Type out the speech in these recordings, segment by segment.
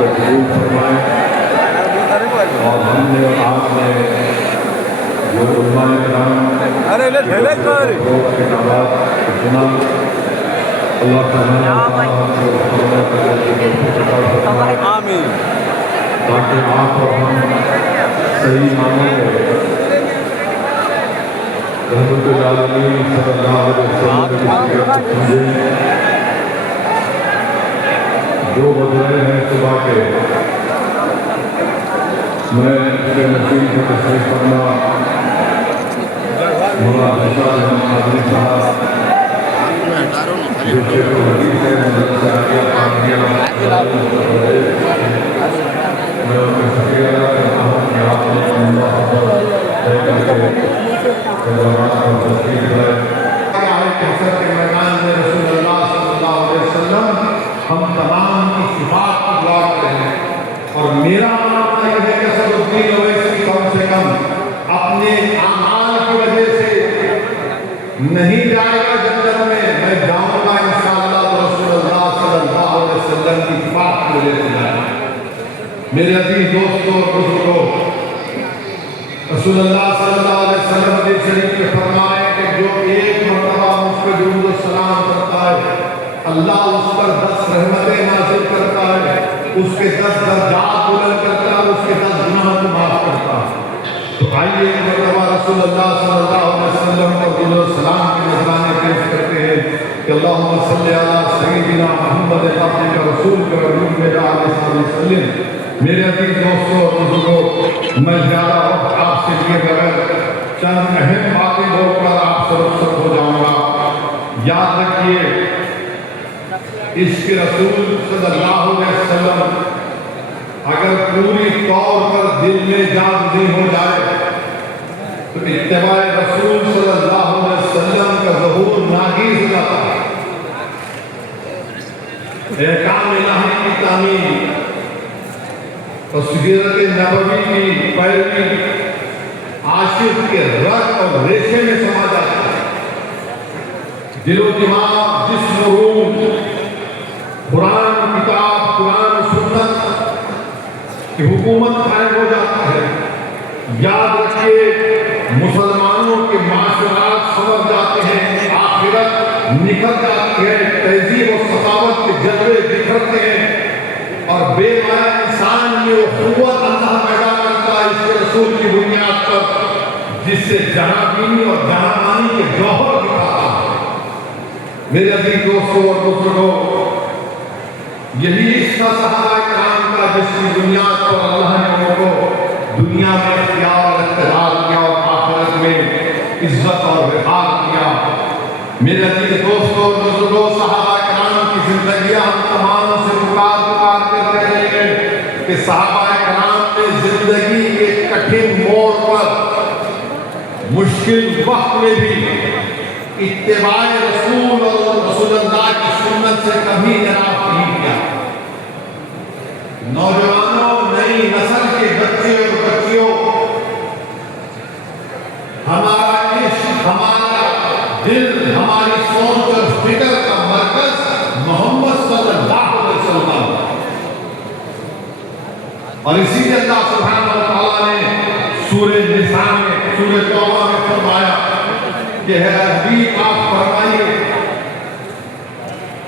کو قبول فرمائے، اور ہم نے اور آپ نے جو علماء کرام کتابات سنا، اللہ تعالیٰ آمین۔ تاکہ آپ اور ہم صحیح معنوں میں رحمت العالمین صلی اللہ علیہ وسلم کی سیرت سمجھیں۔ جو بدلے ہیں صبح کے، میں اپنے نصیب سے تشریف فرما مولانا حسین احمد قادری صاحب جو شیخ الحدیث ہے، مدرسہ عالیہ قادریہ میں ان کے شکریہ ادا کرتا ہوں کہ آپ نے اللہ حضر لے کر کے پروگرامات پر تشریف لائے۔ کثرت کے میدان میں رسول اللہ صلی اللہ علیہ وسلم ہم تمام کی صفات کو دعا کریں ہیں، اور میرا ماننا یہ ہے کہ اسد الدین اویسی کم سے کم اپنے اعمال کی وجہ سے نہیں جائے گا جنت میں، میں جاؤں گا انشاءاللہ رسول اللہ صلی اللہ علیہ وسلم کی صفات کی وجہ سے جائے گا۔ میرے عزیز دوستوں اور بزرگوں، رسول اللہ صلی اللہ علیہ وسلم حدیث شریف میں فرمائے کہ جو ایک مرتبہ مجھ پہ درود و سلام کرتا ہے، اللہ اس پر 10 رحمتیں نازل کرتا ہے، اس کے 10 درجات بلند کرتا ہے، اس کے 10 گناہ کو معاف کرتا ہے۔ تو آئیے ایک مرتبہ رسول اللہ صلی اللہ علیہ وسلم کو درود و سلام کے نذرانے پیش کرتے ہیں کہ اللہم صلی علی سیدنا محمد عبدک رسولک ونبیک علیہ وسلم۔ میرے عزیز دوستوں اور بزرگوں، میں زیادہ وقت آپ سے لیے بغیر چند اہم باتیں بول کر آپ سے رخصت ہو جاؤں گا۔ یاد رکھیے، عشق رسول صلی اللہ علیہ وسلم اگر پوری طور پر دل میں جاگزی ہو جائے تو اتباع رسول صلی اللہ علیہ وسلم کا ظہور ناگیز ہو جاتا ہے۔ احکام الہی کی تعمیر اور سیرت نبوی کی پیروی عاشق کے رگ اور ریشے میں سما جاتا ہے۔ دل و دماغ، جسم و روح، قرآن کتاب، قرآن و سنت کی حکومت قائم ہو جاتا ہے۔ یاد رکھیے، مسلمانوں کے معاشرات سمجھ جاتے ہیں، آخرت نکھر جاتی ہے، تہذیب و سخاوت کے جذبے بکھرتے ہیں، اور بے معنی انسان میں وہ قوت اللہ پیدا کرتا ہے اس کے رسول کی بنیاد پر، جس سے جہاں بینی اور جہاں مانی کے جوہر دکھاتا ہے۔ میرے عزیز دوستوں اور بزرگوں، یہی عشق صحابہ کرام کا جس کی بنیاد پر اللہ نے ان کو دنیا میں اختیار اور اقتدار کیا اور آخرت میں عزت اور وقار کیا۔ میرے عزیز دوستوں اور بزرگوں، صحابہ کرام کی زندگیاں ہم تمام سے پکار کر رہے ہیں کہ صحابہ کرام نے زندگی کے کٹھن موڑ پر، مشکل وقت میں بھی اتباع رسول اور رسول اللہ کی سنت سے کبھی انحراف نہیں کیا۔ نوجوانوں، نئی نسل کے بچے اور بچیوں، ہمارا عشق، ہمارا دل، ہماری سوچ اور فکر کا مرکز محمد صلی اللہ علیہ وسلم، اور اسی لیے اللہ سبحانہ و تعالیٰ نے سورہ نساء میں، سورہ توبہ میں فرمایا کہ ہے حبیب آپ فرمائیے،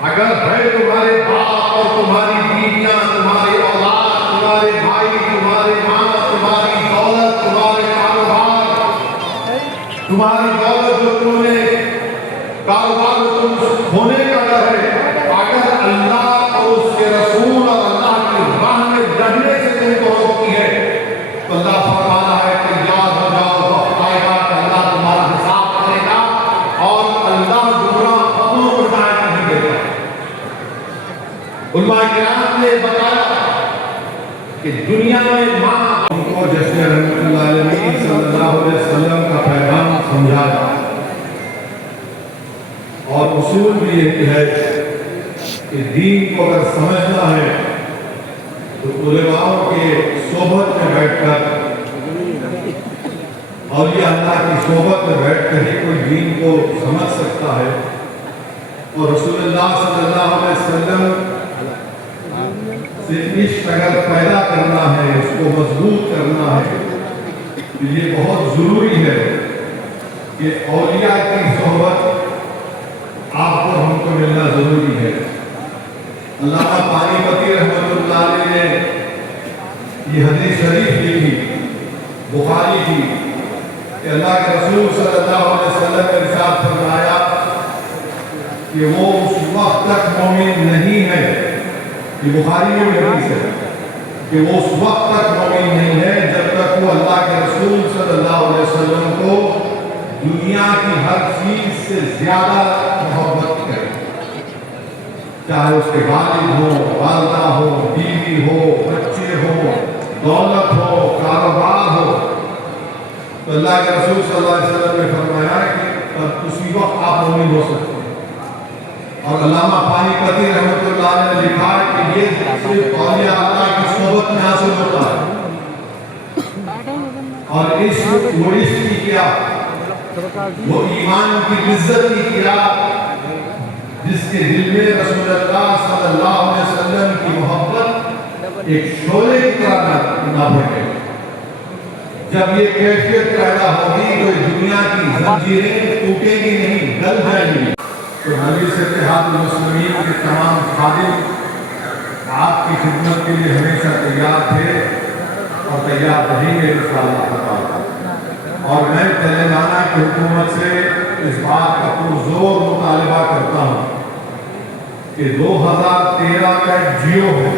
اگر ہے تمہارے باپ اور تمہاری بیویاں، تمہاری اولاد، تمہارے بھائی، تمہارے ماں، تمہاری دولت، تمہارے کاروبار، تمہاری دولت جو تم نے کاروبار تم ہونے کا ڈر ہے، اگر اللہ اور اس کے رسول اور اللہ کی راہ میں لڑنے سے تم کو روکتی ہے تو اللہ فرمانا ہے کہ یاد ہو جاؤ، وقت آئے گا کہ اللہ تمہارا حساب کرے گا، اور اللہ گمراہ قوموں کو ہدایت نہیں دیتا۔ علماء کرام نے بتایا کہ دنیا میں ماں ان کو جشن رحمت اللہ علیہ صلی اللہ علیہ وسلم کا پیغام سمجھایا، اور اصول بھی یہ ہے کہ دین کو اگر سمجھنا ہے تو علماء کے صحبت میں بیٹھ کر، اور یہ اللہ کی صحبت میں بیٹھ کر ہی کوئی دین کو سمجھ سکتا ہے۔ اور رسول اللہ صلی اللہ علیہ وسلم سے عشق اگر پیدا کرنا ہے، اس کو مضبوط کرنا ہے، تو یہ بہت ضروری ہے کہ اولیاء کی صحبت آپ کو ہم کو ملنا ضروری ہے۔ علامہ پانی پتی رحمۃ اللہ علیہ نے یہ حدیث شریف لکھی، بخاری کی، کہ اللہ کے رسول صلی اللہ علیہ وسلم نے ارشاد فرمایا کہ وہ اس وقت تک مومن نہیں ہے، یہ بخاری میں حدیث ہے کہ وہ اس وقت تک مومن نہیں ہے جب تک وہ اللہ کے رسول صلی اللہ علیہ وسلم کو دنیا کی ہر چیز سے زیادہ محبت کرے، چاہے اس کے والد ہو، والدہ ہو، بیوی ہو، بچے ہو، دولت ہو، کاروبار ہو۔ تو اللہ کے رسول صلی اللہ علیہ وسلم نے فرمایا کہ اسی وقت آپ مومن ہو سکتے ہیں۔ اور علامہ پانی پتی رحمۃ اللہ علیہ نے لکھا ہے کہ یہ صرف اولیاء اللہ کی صحبت میں حاصل ہوتا ہے۔ اور وہ عشق کی کیا، وہ ایمان کی عزت کی کیا، جس کے دل میں رسول اللہ صلی اللہ علیہ وسلم کی محبت ایک شعلے کی طرح نہ بھڑکے۔ جب یہ کیفیت پیدا ہوگی تو دنیا کی زنجیریں ٹوٹیں گی نہیں، گل جائیں گی۔ تو مجلس اتحاد المسلمین کے تمام خادم آپ کی خدمت کے لیے ہمیشہ تیار تھے اور تیار رہیں گے انشاءاللہ تعالی۔ اور میں تلنگانہ کی حکومت سے اس بات کا پرزور مطالبہ کرتا ہوں کہ 2013 کا جیو ہے،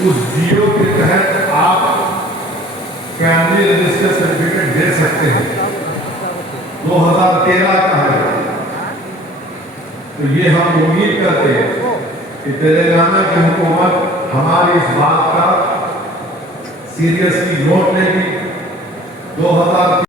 اس جیو کے تحت آپ فیملی رجسٹر سرٹیفکیٹ دے سکتے ہیں، 2013 کا ہے۔ تو یہ ہم امید کرتے ہیں کہ تلنگانہ کی حکومت ہماری اس بات کا سیریسلی نوٹ لے گی۔ 2013